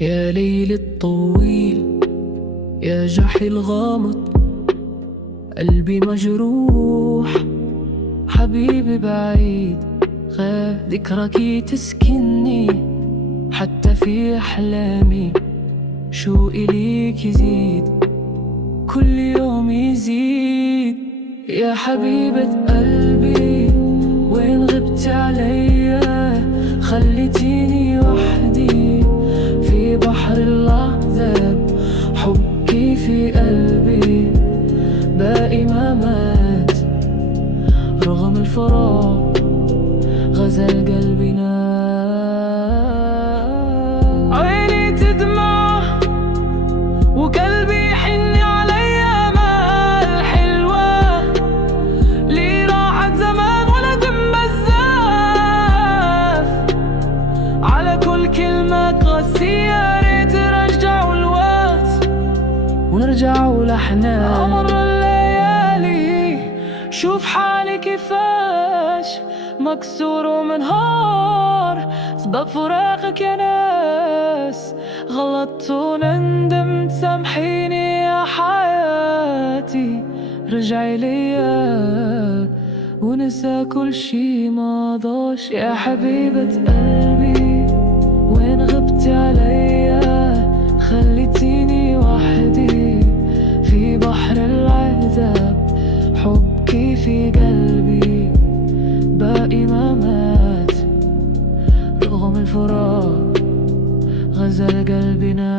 يا ليل الطويل، يا جحي الغامض، قلبي مجروح، حبيبي بعيد، غاب ذكرك تسكنني حتى في أحلامي. شوقي ليك يزيد، كل يوم يزيد. يا حبيبة قلبي، وين غبت عليا؟ خليتيني وحدي في بحر العذاب. حبك في قلبي باقي ما مات، رغم الفراق غزل قلبي نام. عيني تدمع وقلبي يحن عليا مال حلوة لي راحت زمان ولا دم بزاف. على كل كلمة قاسية يا ريت رجعوا الوقت ونرجعوا لحنا. عمر الليالي شوف حالي كيفاش مكسور ومنهار سبب فراقك يا ناس. غلطت وندمت سامحيني يا حياتي، رجعي ليا ونسى كل شي ماضاش. يا حبيبة قلبي، وين غبتي عليا؟ خليتيني وحدي في بحر العذاب. حبكي في قلبي باقي ما مات، رغم الفراق غزل قلبنا.